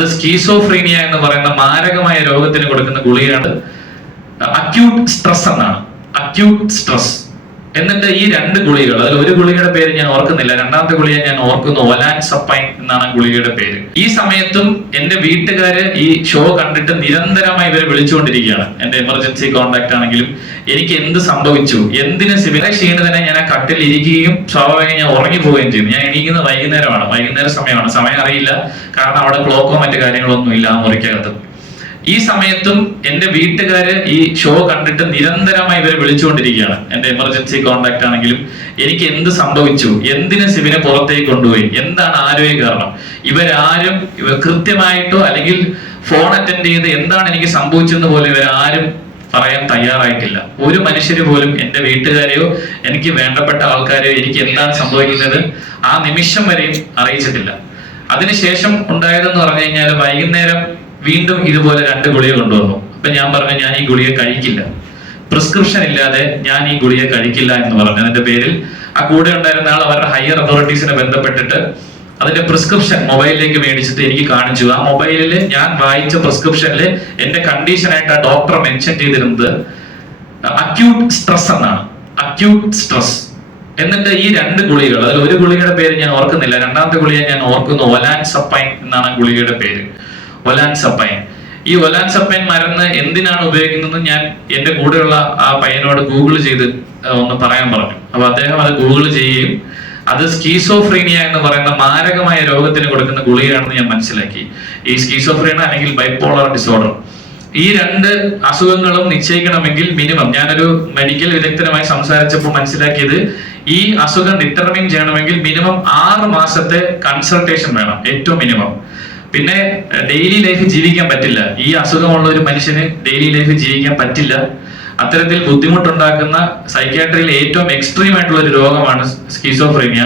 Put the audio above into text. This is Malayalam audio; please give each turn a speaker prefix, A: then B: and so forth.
A: അത് സ്കീസോഫ്രീനിയ എന്ന് പറയുന്ന മാരകമായ രോഗത്തിന് കൊടുക്കുന്ന ഗുളികയാണ്. അക്യൂട്ട് സ്ട്രെസ് എന്നാണ്. Acute stress. എന്നിട്ട് ഈ രണ്ട് ഗുളികൾ അതിൽ ഒരു ഗുളികയുടെ പേര് ഞാൻ ഓർക്കുന്നില്ല രണ്ടാമത്തെ ഗുളിക ഞാൻ ഓർക്കുന്നു ഒലാൻ സപ്പൈൻ എന്നാണ് ഗുളികയുടെ പേര്. ഈ സമയത്തും എന്റെ വീട്ടുകാര് ഈ ഷോ കണ്ടിട്ട് നിരന്തരമായി ഇവരെ വിളിച്ചുകൊണ്ടിരിക്കുകയാണ്. എന്റെ എമർജൻസി കോണ്ടാക്ട് ആണെങ്കിലും എനിക്ക് എന്ത് സംഭവിച്ചു എന്തിന് സിവിലെ ക്ഷീണിതനെ ഞാൻ ആ കട്ടിൽ ഇരിക്കുകയും സ്വാഭാവികം ഞാൻ ഉറങ്ങി പോവുകയും ചെയ്യും ഞാൻ എണീക്കുന്നത് വൈകുന്നേരമാണ് വൈകുന്നേര സമയമാണ്. സമയം അറിയില്ല കാരണം അവിടെ ക്ലോക്കോ മറ്റു കാര്യങ്ങളൊന്നും ഇല്ല മുറിക്കകത്ത്. ഈ സമയത്തും എന്റെ വീട്ടുകാര് ഈ ഷോ കണ്ടിട്ട് നിരന്തരമായി ഇവരെ വിളിച്ചുകൊണ്ടിരിക്കുകയാണ്. എന്റെ എമർജൻസി കോണ്ടാക്ട് ആണെങ്കിലും എനിക്ക് എന്ത് സംഭവിച്ചു? എന്തിനു സിവിനെ പുറത്തേക്ക് കൊണ്ടുപോയി? എന്താണ് ആരോഗ്യ കാരണം? ഇവരാരും ഇവർ കൃത്യമായിട്ടോ അല്ലെങ്കിൽ ഫോൺ അറ്റൻഡ് ചെയ്ത് എന്താണ് എനിക്ക് സംഭവിച്ചെന്ന് പോലും ഇവരാരും പറയാൻ തയ്യാറായിട്ടില്ല. ഒരു മനുഷ്യര് പോലും എന്റെ വീട്ടുകാരെയോ എനിക്ക് വേണ്ടപ്പെട്ട ആൾക്കാരെയോ എനിക്ക് എന്താണ് സംഭവിക്കുന്നത് ആ നിമിഷം വരെയും അറിയിച്ചിട്ടില്ല. അതിനുശേഷം ഉണ്ടായതെന്ന് പറഞ്ഞു കഴിഞ്ഞാൽ വൈകുന്നേരം വീണ്ടും ഇതുപോലെ രണ്ട് ഗുളിക കൊണ്ടുവന്നു. അപ്പൊ ഞാൻ പറഞ്ഞു ഞാൻ ഈ ഗുളിക കഴിക്കില്ല. പ്രിസ്ക്രിപ്ഷൻ ഇല്ലാതെ ഞാൻ ഈ ഗുളിക കഴിക്കില്ല എന്ന് പറഞ്ഞു. അതിന്റെ പേരിൽ ആ കൂടെ ഉണ്ടായിരുന്ന ആൾ അവരുടെ ഹയർ അതോറിറ്റീസിനെ ബന്ധപ്പെട്ടിട്ട് അതിന്റെ പ്രിസ്ക്രിപ്ഷൻ മൊബൈലിലേക്ക് മേടിച്ചിട്ട് എനിക്ക് കാണിച്ചു. ആ മൊബൈലിൽ ഞാൻ വായിച്ച പ്രിസ്ക്രിപ്ഷനിൽ എന്റെ കണ്ടീഷനായിട്ട് ആ ഡോക്ടർ മെൻഷൻ ചെയ്തിരുന്നത് അക്യൂട്ട് സ്ട്രെസ് എന്നാണ്. അക്യൂട്ട് സ്ട്രെസ് എന്നിട്ട് ഈ രണ്ട് ഗുളികൾ അതിൽ ഒരു ഗുളികയുടെ പേര് ഞാൻ ഓർക്കുന്നില്ല. രണ്ടാമത്തെ ഗുളിക ഞാൻ ഓർക്കുന്നു ഒലാൻ സപ്പൈൻ എന്നാണ് ഗുളികയുടെ പേര്. ഒലാൻ സപ്പൈൻ ഈ വലാൻസപ്പയൻ മരുന്ന് എന്തിനാണ് ഉപയോഗിക്കുന്നത് ഞാൻ എന്റെ കൂടെയുള്ള ആ പയ്യനോട് ഗൂഗിൾ ചെയ്ത് ഒന്ന് പറയാൻ പറഞ്ഞു. അപ്പൊ അദ്ദേഹം അത് ഗൂഗിൾ ചെയ്യുകയും അത് സ്കീസോഫ്രീനിയ എന്ന് പറയുന്ന മാരകമായ രോഗത്തിന് കൊടുക്കുന്ന ഗുളികയാണെന്ന് ഞാൻ മനസ്സിലാക്കി. ഈ സ്കീസോഫ്രീന അല്ലെങ്കിൽ ബൈപ്പോളർ ഡിസോർഡർ. ഈ രണ്ട് അസുഖങ്ങളും നിശ്ചയിക്കണമെങ്കിൽ മിനിമം. ഞാനൊരു മെഡിക്കൽ വിദഗ്ധനുമായി സംസാരിച്ചപ്പോൾ മനസ്സിലാക്കിയത് ഈ അസുഖം ഡിറ്റർമിൻ ചെയ്യണമെങ്കിൽ മിനിമം ആറ് മാസത്തെ കൺസൾട്ടേഷൻ വേണം. ഏറ്റവും മിനിമം. പിന്നെ ഡെയിലി ലൈഫ് ജീവിക്കാൻ പറ്റില്ല. ഈ അസുഖമുള്ള ഒരു മനുഷ്യന് ഡെയിലി ലൈഫ് ജീവിക്കാൻ പറ്റില്ല. അത്തരത്തിൽ ബുദ്ധിമുട്ടുണ്ടാക്കുന്ന സൈക്യാട്രിയിൽ ഏറ്റവും എക്സ്ട്രീം ആയിട്ടുള്ള ഒരു രോഗമാണ് സ്കീസോഫ്രീനിയ